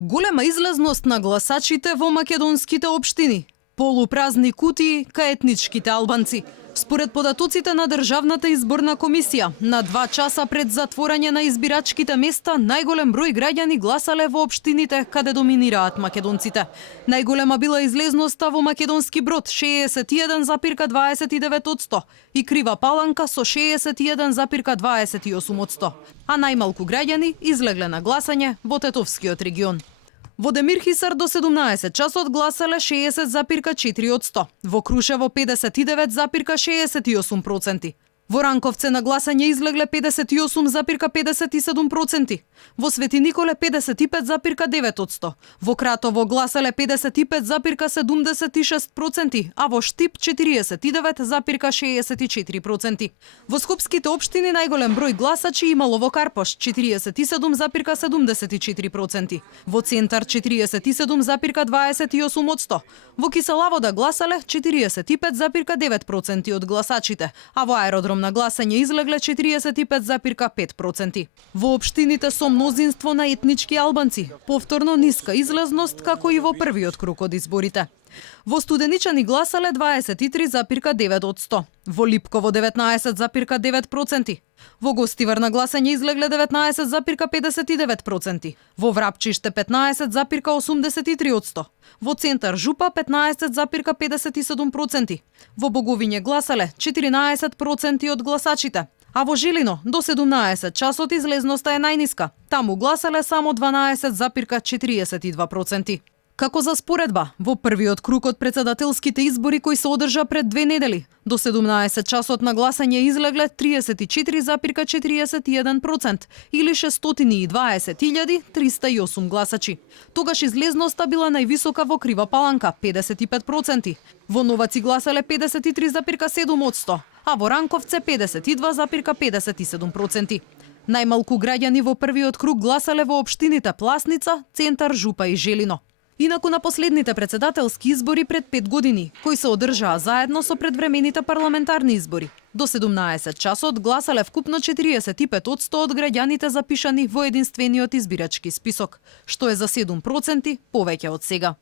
Голема излезност на гласачите во македонските општини. Полупразни кутии кај етничките албанци. Според податоците на Државната изборна комисија, на 2 часа пред затворање на избирачките места, најголем број граѓани гласале во општините каде доминираат македонците. Најголема била излезноста во Македонски Брод 61,29% и Крива Паланка со 61,28%, а најмалку граѓани излегле на гласање во Тетовскиот регион. Во Демир Хисар до 17 часот гласале 60,4%, во Крушево 59,68%. Во Ранковце на гласање излегле 58,57%, во Свети Николе 55,9%, во Кратово гласале 55,76%, а во Штип 49,64%. Во скопските општини најголем број гласачи имало во Карпош 47,74%, во Центар 47,28%, во Киселавода гласале 45,9% од гласачите, а во Аеродром на гласање излегле 45,5%. Во општините со мнозинство на етнички албанци, повторно ниска излезност како и во првиот круг од изборите. Во Студеничани гласале 23,9%, во Липково 19,9%, во Гостивар на гласање излегле 19,59%, во Врапчиште 15,83%, во Центар Жупа 15,57%, во Боговиње гласале 14% од гласачите, а во Жилино до 17 часот излезноста е најниска. Таму гласале само 12,42%. Како за споредба, во првиот круг од председателските избори кои се одржа пред 2 недели, до 17 часот на гласање излегле 34,41% или 620,308 гласачи. Тогаш излезноста била највисока во Крива Паланка 55%, во Новаци гласале 53,7%, а во Ранковце 52,57%. Најмалку граѓани во првиот круг гласале во општините Пласница, Центар, Жупа и Желино. Инаку на последните председателски избори пред 5 години, кои се одржаа заедно со предвремените парламентарни избори, до 17 часот гласале вкупно 45% од граѓаните запишани во единствениот избирачки список, што е за 7% повеќе од сега.